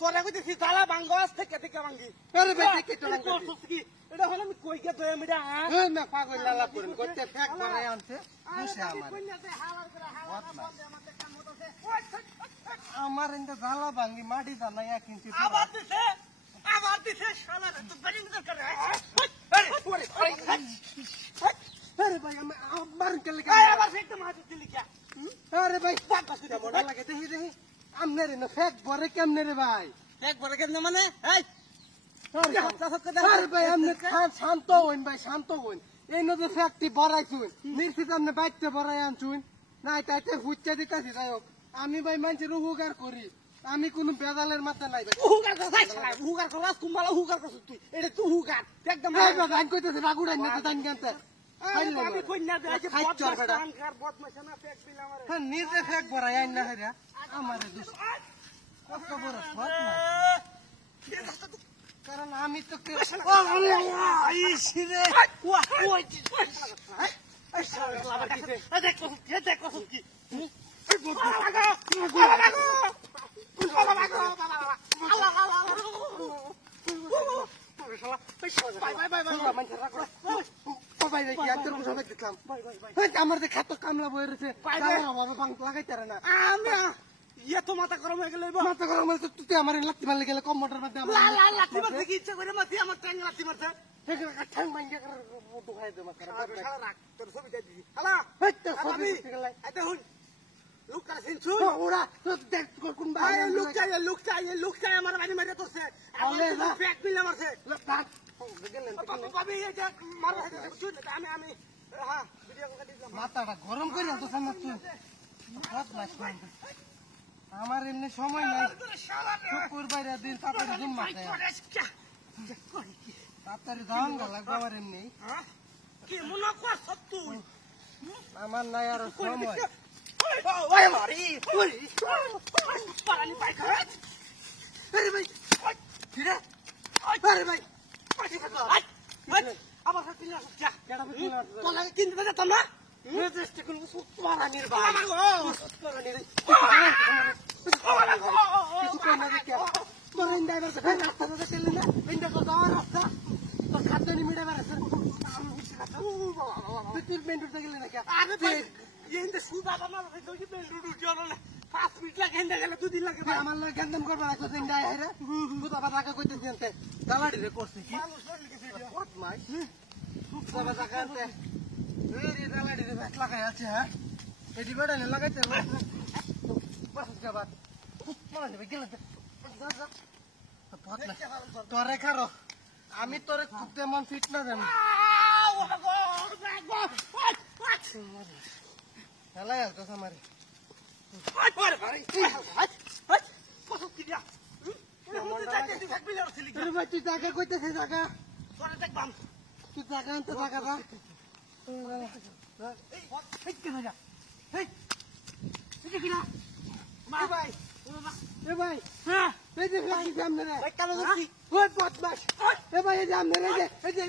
তোরা কইতেছি তালা ভাঙ্গস থেকে থেকে ভাঙ্গি আরে ভাই কেটে কি এটা হলো আমি কই গে দয়া মিডা হ্যাঁ না পাগল লালা করেন করতে ফেক করে আনছে বসে আমার ইন্দা জালা ভাঙ্গি মাটি জানা 1 ইঞ্চি আবার দিছে শালা তো বাড়ি মিটার করে আরে ভাই আমার কেলে আবার ফেকতে মাছ দিলি কি আরে ভাই বাবা সুদা মনে লাগে দেখি দেখি আমনে রে না ফেক বরে কেমনে রে ভাই ফেক বড় কেন মানে এই আরে ভাই আমনে শান্ত হইন ভাই শান্ত হইন এই ন তো ফ্যাক্টরি বড়াইছুন নিশ্চিত আমনে বাইতে বড়াই আনছুন নাই তাইতে ফুচ্চা দিতাছি যাই হোক আমি ভাই মানুষের উপকার করি আমি কোন বেদালের মাথা নাই ভাই হুগার করাস তোমালা হুগার করছ তুই এটা তুই হুগার একদম গান কইতেছে বাগুড়াই না দান গানতে আমি কই না দে যে বদমাশ না ফেক দিল আমারে হ্যাঁ নিজে ফেক বড়াই আইন না হেরা আমারে দুস কত বড় বদমাশ কারণ আমি তো আমার খাত কামলা বই রয়েছে লাগাইতে না ইয়ে তো মাথা গরম হয়ে গেল মাথা গরম হয়েছে তুই আমার লাত্তি মারলে গেলে কম মোটর মধ্যে লাঠি মারছে কি ইচ্ছা করে মারছি আমার ট্যাং লাঠি মারছে ঠাং ভাঙ্গা ঢুকাই দে মাথা রাখ তোর ছবিটা দিদি হালা এটা হুন লুক করে সিনছু ওরা দেখ কোন ভাই লুক চাই আমার বাড়ি মারিয়া তোরছে ফেক বিল মারছে কবি এটা মারবা আমি হ্যাঁ ভিডিও করে দিলাম মাথাটা গরম করে তো সামনে তুই আমার এমনি সময় নাই শুকুর বাইরে দিন তাড়াতাড়ি জুম মাথায় তাড়াতাড়ি যাওয়ান লাগবে আমার এমনি কি মনে করছ তুই আমার নাই আর সময় ওই মারি পানি পাই খা আরে ভাই কিরে আরে ভাই আবার হাতে না যা তোলা কিনতে যেতাম না চেষ্টা করবো সুতমারা নির্বাহ খাদ্য নিমিড়ে বেড়াচ্ছে তুই মেন্টুর গেলে নাকি পাঁচ মিনিট লাগে হেন্দা গেলে 2 দিন লাগে আমার লাগে গেন্দাম করবা রাখো তিনটা হাইরা তুই আবার রাখা কইতেছি আনতে দালাড়ি রে করছিস কি মাই বাবা টাকা আনতে এই দালাড়ি রে ব্যাট লাগাই আছে হ্যাঁ এডি বেড়া নে লাগাইতে বাস গাবাত মারা নেবে গেলে তোরে খারো আমি তোরে খুব তেমন ফিট না জানি হেলাই আলতো আমারে তুই টাকা কইতেছে টাকা তুই টাকা আনতে টাকা বা ভাই এই যে সামনে রে ওই বদমাশ এ ভাই এই যে সামনে রে এই যে